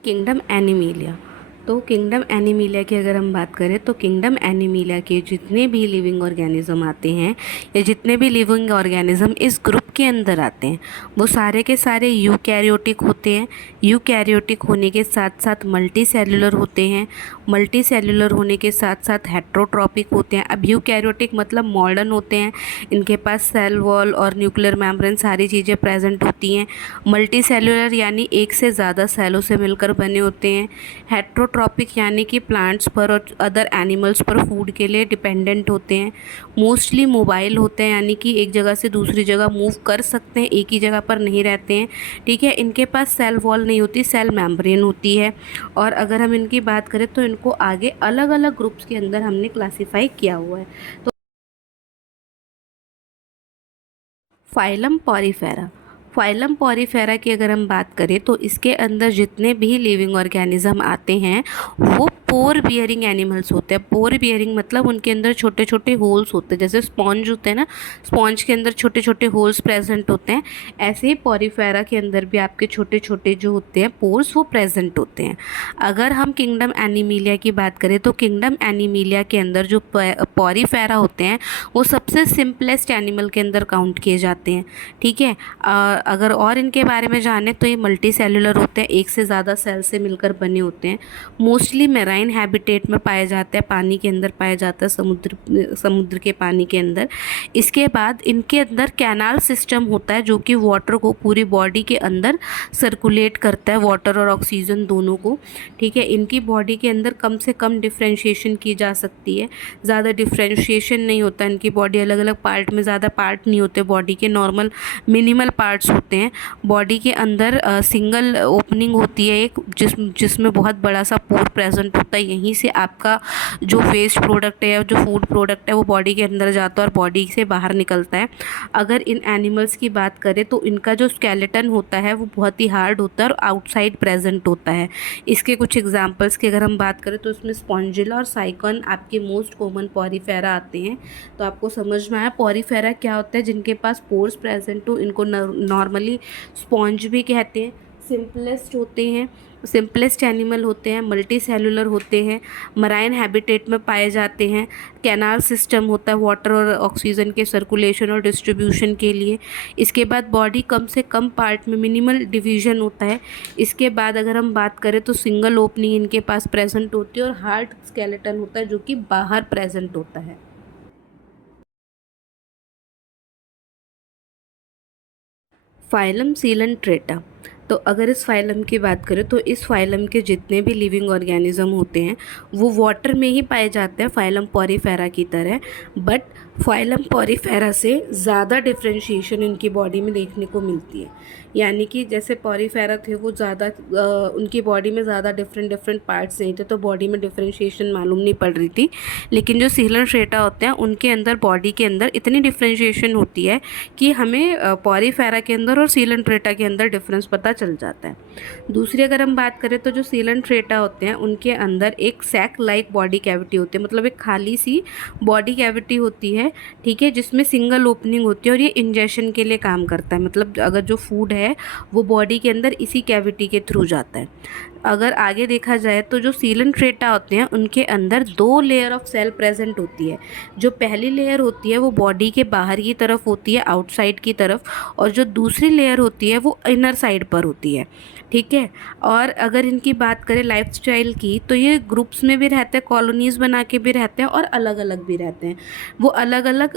Kingdom animalia. तो kingdom animalia की अगर हम बात करें तो किंगडम एनिमेलिया के जितने भी लिविंग ऑर्गेनिज्म आते हैं या जितने भी लिविंग ऑर्गेनिज्म इस ग्रुप के अंदर आते हैं वो सारे के सारे यूकैरियोटिक होते हैं। यूकैरियोटिक होने के साथ साथ मल्टी सेलुलर होते हैं। मल्टी सेलुलर होने के साथ साथ हेट्रोट्रॉपिक होते हैं। अब यूकैरियोटिक मतलब मॉडर्न होते हैं, इनके पास सेल वॉल और न्यूक्लियर मेम्ब्रेन सारी चीज़ें प्रेजेंट होती हैं। मल्टी सेलुलर यानी एक से ज़्यादा सेलों से मिलकर बने होते हैं। हेट्रोट्रॉपिक यानी कि प्लांट्स पर और अदर एनिमल्स पर फूड के लिए डिपेंडेंट होते हैं। मोस्टली मोबाइल होते हैं यानी कि एक जगह से दूसरी जगह मूव कर सकते हैं, एक ही जगह पर नहीं रहते हैं। ठीक है, इनके पास सेल वॉल नहीं होती, सेल मेम्ब्रेन होती है। और अगर हम इनकी बात करें तो इनको आगे अलग अलग ग्रुप्स के अंदर हमने क्लासीफाई किया हुआ है। तो फाइलम पॉरीफेरा। फाइलम पॉरीफेरा की अगर हम बात करें तो इसके अंदर जितने भी लिविंग ऑर्गेनिज्म आते हैं वो पोर बियरिंग एनिमल्स होते हैं। पोर बियरिंग मतलब उनके अंदर छोटे छोटे होल्स होते हैं, जैसे स्पॉन्ज होते हैं ना, स्पॉन्ज के अंदर छोटे छोटे होल्स प्रेजेंट होते हैं। ऐसे ही पॉरीफेरा के अंदर भी आपके छोटे छोटे जो होते हैं पोर्स वो प्रेजेंट होते हैं। अगर हम किंगडम एनिमीलिया की बात करें तो किंगडम एनिमीलिया के अंदर जो पॉरीफेरा होते हैं वो सबसे सिंपलेस्ट एनिमल के अंदर काउंट किए जाते हैं। ठीक है, अगर और इनके बारे में जाने तो ये मल्टी सेलुलर होते हैं, एक से ज़्यादा सेल से मिलकर बने होते हैं। मोस्टली मेराइन हैबिटेट में पाए जाते हैं, पानी के अंदर पाया जाता है, समुद्र के पानी के अंदर। इसके बाद इनके अंदर कैनाल सिस्टम होता है जो कि वाटर को पूरी बॉडी के अंदर सर्कुलेट करता है, वाटर और ऑक्सीजन दोनों को। ठीक है, इनकी बॉडी के अंदर कम से कम डिफ्रेंशिएशन की जा सकती है, ज़्यादा डिफ्रेंशिएशन नहीं होता। इनकी बॉडी अलग अलग पार्ट में, ज़्यादा पार्ट नहीं होते बॉडी के, नॉर्मल मिनिमल पार्ट्स होते हैं। बॉडी के अंदर सिंगल ओपनिंग होती है एक, जिसमें बहुत बड़ा सा पोर प्रेजेंट होता है। यहीं से आपका जो वेस्ट प्रोडक्ट है या जो फूड प्रोडक्ट है वो बॉडी के अंदर जाता है और बॉडी से बाहर निकलता है। अगर इन एनिमल्स की बात करें तो इनका जो स्केलेटन होता है वो बहुत ही हार्ड होता है और आउटसाइड प्रेजेंट होता है। इसके कुछ एग्जांपल्स की अगर हम बात करें तो इसमें स्पॉन्जिला और साइकॉन आपके मोस्ट कॉमन पॉरीफेरा आते हैं। तो आपको समझ में आया पॉरीफेरा क्या होता है। जिनके पास पोर्स प्रेजेंट हो इनको नॉर्मली स्पॉन्ज भी कहते हैं। सिंपलेस्ट होते हैं, सिंपलेस्ट एनिमल होते हैं, मल्टी सेलुलर होते हैं, मराइन हैबिटेट में पाए जाते हैं। कैनाल सिस्टम होता है वाटर और ऑक्सीजन के सर्कुलेशन और डिस्ट्रीब्यूशन के लिए। इसके बाद बॉडी कम से कम पार्ट में मिनिमल डिवीजन होता है। इसके बाद अगर हम बात करें तो सिंगल ओपनिंग इनके पास प्रेजेंट होती है और हार्ड स्केलेटन होता है जो कि बाहर प्रेजेंट होता है। Phylum Coelenterata. तो अगर इस फाइलम की बात करें तो इस फाइलम के जितने भी लिविंग ऑर्गेनिज्म होते हैं वो वाटर में ही पाए जाते हैं फाइलम पॉरीफेरा की तरह। बट फाइलम पॉरीफेरा से ज़्यादा डिफ्रेंशिएशन इनकी बॉडी में देखने को मिलती है। यानी कि जैसे पॉरीफेरा थे वो ज़्यादा उनकी बॉडी में ज़्यादा डिफरेंट डिफरेंट पार्ट्स नहीं थे तो बॉडी में डिफ्रेंशिएशन मालूम नहीं पड़ रही थी। लेकिन जो सीलेंट्रेटा होते हैं उनके अंदर बॉडी के अंदर इतनी डिफ्रेंशिएशन होती है कि हमें पॉरीफेरा के अंदर और सीलेंट्रेटा के अंदर डिफरेंस पता चल जाता है। दूसरी अगर हम बात करें तो जो सीलेंट्रेटा होते हैं उनके अंदर एक सैक लाइक बॉडी कैविटी होती है, मतलब एक खाली सी बॉडी कैविटी होती है। ठीक है, जिसमें सिंगल ओपनिंग होती है और ये इंजेक्शन के लिए काम करता है, मतलब अगर जो फूड है वो बॉडी के अंदर इसी कैविटी के थ्रू जाता है। अगर आगे देखा जाए तो जो सीलेंट्रेटा होते हैं उनके अंदर दो लेयर ऑफ सेल प्रेजेंट होती है। जो पहली लेयर होती है वो बॉडी के बाहर की तरफ होती है, आउटसाइड की तरफ, और जो दूसरी लेयर होती है वो इनर साइड पर होती है। ठीक है, और अगर इनकी बात करें लाइफस्टाइल की तो ये ग्रुप्स में भी रहते हैं, कॉलोनीज़ बना के भी रहते हैं और अलग अलग भी रहते हैं। वो अलग अलग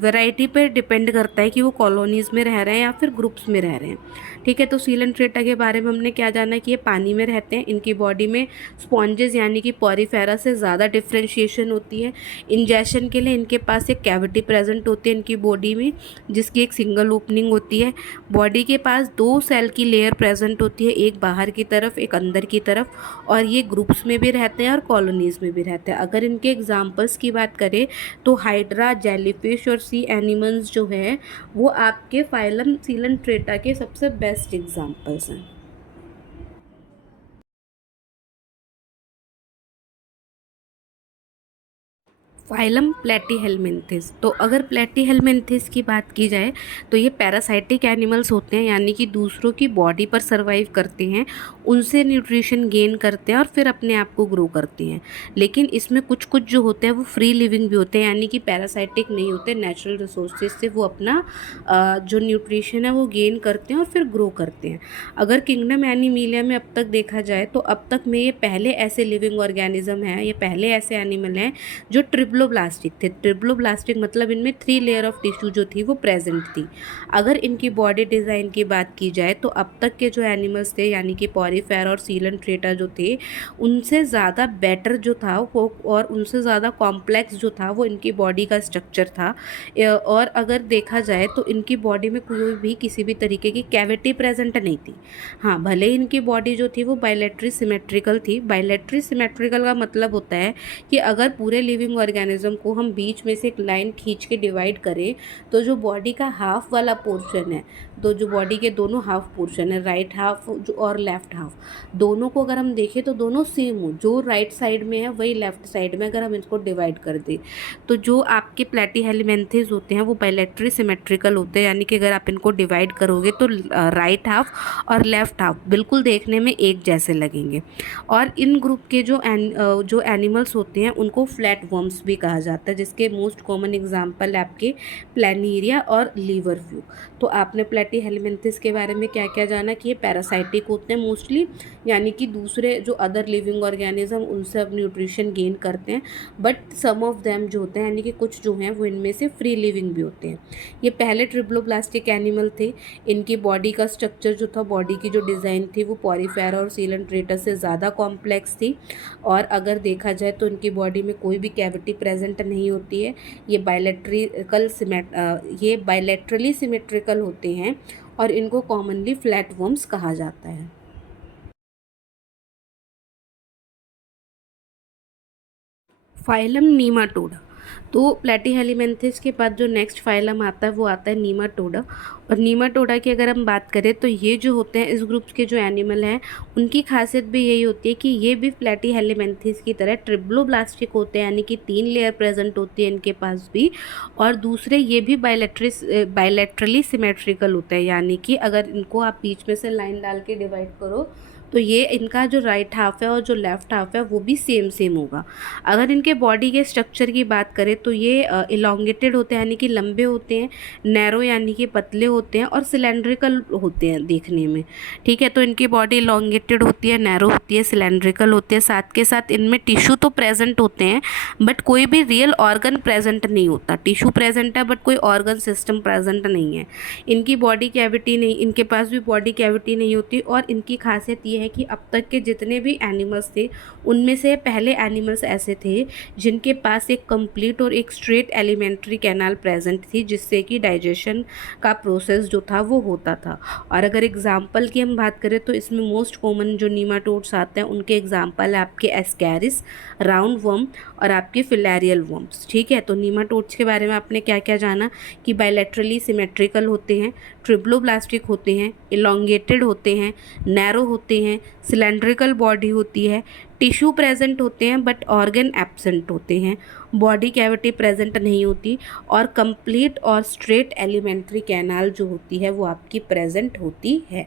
वैरायटी पे डिपेंड करता है कि वो कॉलोनीज़ में रह रहे हैं या फिर ग्रुप्स में रह रहे हैं। ठीक है, तो सीलेंट्रेटा के बारे में हमने क्या जाना कि ये पानी में रहते हैं, इनकी बॉडी में स्पॉन्जेस यानी कि पॉरीफेरा से ज़्यादा डिफ्रेंशिएशन होती है। इंजेक्शन के लिए इनके पास एक कैविटी प्रेजेंट होती है इनकी बॉडी में जिसकी एक सिंगल ओपनिंग होती है। बॉडी के पास दो सेल की लेयर प्रेजेंट होती है, एक बाहर की तरफ एक अंदर की तरफ, और ये ग्रुप्स में भी रहते हैं और कॉलोनीज़ में भी रहते हैं। अगर इनके एग्जाम्पल्स की बात करें तो हाइड्रा, जेलीफिश और सी एनिमल्स जो हैं वो आपके फाइलम सीलेंट्रेटा के सबसे बेस्ट एग्जाम्पल्स हैं। Phylum Platyhelminthes. तो अगर प्लेटीहेलमिन्थेस की बात की जाए तो ये पैरासाइटिक एनिमल्स होते हैं, यानी कि दूसरों की बॉडी पर सर्वाइव करते हैं, उनसे न्यूट्रिशन गेन करते हैं और फिर अपने आप को ग्रो करते हैं। लेकिन इसमें कुछ कुछ जो होते हैं वो फ्री लिविंग भी होते हैं, यानी कि पैरासाइटिक नहीं होते, नेचुरल रिसोर्सेज से वो अपना जो न्यूट्रिशन है वो गेन करते हैं और फिर ग्रो करते हैं। अगर किंगडम एनिमीलिया में अब तक देखा जाए तो अब तक में ये पहले ऐसे लिविंग ऑर्गेनिज्म हैं, ये पहले ऐसे एनिमल हैं जो ट्रिप्लोब्लास्टिक थे। ट्रिप्लोब्लास्टिक मतलब इनमें 3 लेयर ऑफ टिश्यू जो थी वो प्रेजेंट थी। अगर इनकी बॉडी डिज़ाइन की बात की जाए तो अब तक के जो एनिमल्स थे, यानी कि पॉरीफेरा और सीलंट्रेटा जो थे, उनसे ज़्यादा बेटर जो था वो और उनसे ज़्यादा कॉम्प्लेक्स जो था वो इनकी बॉडी का स्ट्रक्चर था। और अगर देखा जाए तो इनकी बॉडी में कोई भी किसी भी तरीके की कैविटी प्रेजेंट नहीं थी। हाँ, भले ही इनकी बॉडी जो थी वो बायलैटरली सिमेट्रिकल थी। बायलैटरली सिमेट्रिकल का मतलब होता है कि अगर पूरे लिविंग ऑर्गेनिज्म को हम बीच में से एक लाइन खींच के डिवाइड करें तो जो बॉडी का हाफ वाला पोर्शन है, तो जो बॉडी के दोनों हाफ पोर्शन है, राइट हाफ और लेफ्ट हाफ, दोनों को अगर हम देखें तो दोनों सेम हो। जो राइट साइड में है वही लेफ्ट साइड में अगर हम इसको डिवाइड कर दें तो जो आपके प्लेटीहेलमिन्थेस होते हैं वो बायलैटरली सिमेट्रिकल होते हैं, यानी कि अगर आप इनको डिवाइड करोगे तो राइट हाफ और लेफ्ट हाफ बिल्कुल देखने में एक जैसे लगेंगे। और इन ग्रुप के जो एनिमल्स होते हैं उनको फ्लैट वर्म्स भी कहा जाता है, जिसके मोस्ट कॉमन एग्जांपल है आपके प्लैनेरिया और लीवर फ्लू। तो आपने प्लेटीहेलमिन्थेस के बारे में क्या क्या जाना कि ये पैरासाइटिक होते हैं मोस्टली, यानी कि दूसरे जो अदर लिविंग ऑर्गेनिज्म उनसे अब न्यूट्रिशन गेन करते हैं, बट सम ऑफ देम जो होते हैं, यानी कि कुछ जो हैं वो इनमें से फ्री लिविंग भी होते हैं। ये पहले ट्रिप्लोब्लास्टिक एनिमल थे। इनकी बॉडी का स्ट्रक्चर जो था, बॉडी की जो डिज़ाइन थी वो पॉरीफेरा और सीलंट्रेटस से ज़्यादा कॉम्प्लेक्स थी। और अगर देखा जाए तो इनकी बॉडी में कोई भी कैविटी प्रेजेंट नहीं होती है। ये बायलैटरली सिमेट्रिकल होते हैं और इनको कॉमनली फ्लैट वर्म्स कहा जाता है। फाइलम नीमाटोडा। तो प्लेटीहेलमिन्थेस के बाद जो नेक्स्ट फाइलम आता है वो आता है नीमाटोडा। और नीमाटोडा की अगर हम बात करें तो ये जो होते हैं इस ग्रुप के जो एनिमल हैं उनकी खासियत भी यही होती है कि ये भी प्लेटीहेलमिन्थेस की तरह ट्रिप्लोब्लास्टिक होते हैं, यानी कि 3 लेयर प्रेजेंट होती है इनके पास भी। और दूसरे ये भी बायलैटरली सिमेट्रिकल होते हैं, यानी कि अगर इनको आप बीच में से लाइन डाल के डिवाइड करो तो ये इनका जो राइट हाफ है और जो लेफ़्ट हाफ है वो भी सेम सेम होगा। अगर इनके बॉडी के स्ट्रक्चर की बात करें तो ये इलोंगेटेड होते हैं, यानी कि लंबे होते हैं, नैरो यानी कि पतले होते हैं, और सिलेंड्रिकल होते हैं देखने में। ठीक है, तो इनकी बॉडी इलोंगेटेड होती है, नैरो होती है, सिलेंड्रिकल होती है। साथ के साथ इनमें टिश्यू तो प्रेजेंट होते हैं बट कोई भी रियल ऑर्गन प्रेजेंट नहीं होता। टिश्यू प्रेजेंट है बट कोई ऑर्गन सिस्टम प्रेजेंट नहीं है। इनकी बॉडी कैविटी नहीं, इनके पास भी बॉडी कैविटी नहीं होती। और इनकी खासियत ये है कि अब तक के जितने भी एनिमल्स थे उनमें से पहले एनिमल्स ऐसे थे जिनके पास एक कंप्लीट और एक स्ट्रेट एलिमेंट्री कैनाल प्रेजेंट थी, जिससे कि डाइजेशन का प्रोसेस जो था वो होता था। और अगर एग्जाम्पल की हम बात करें तो इसमें मोस्ट कॉमन जो नीमाटोड्स आते हैं उनके एग्जाम्पल है आपके एस्कैरिस, राउंड वर्म और आपके फिलेरियल वर्म्स। ठीक है, तो नीमाटोड्स के बारे में आपने क्या क्या जाना कि बायलैटरली सिमेट्रिकल होते हैं, ट्रिप्लोब्लास्टिक होते हैं, इलोंगेटेड होते हैं, नैरो होते हैं, सिलेंड्रिकल बॉडी होती है, टिश्यू प्रेजेंट होते हैं बट ऑर्गन एब्सेंट होते हैं, बॉडी कैविटी प्रेजेंट नहीं होती, और कंप्लीट और स्ट्रेट एलिमेंट्री कैनाल जो होती है वो आपकी प्रेजेंट होती है।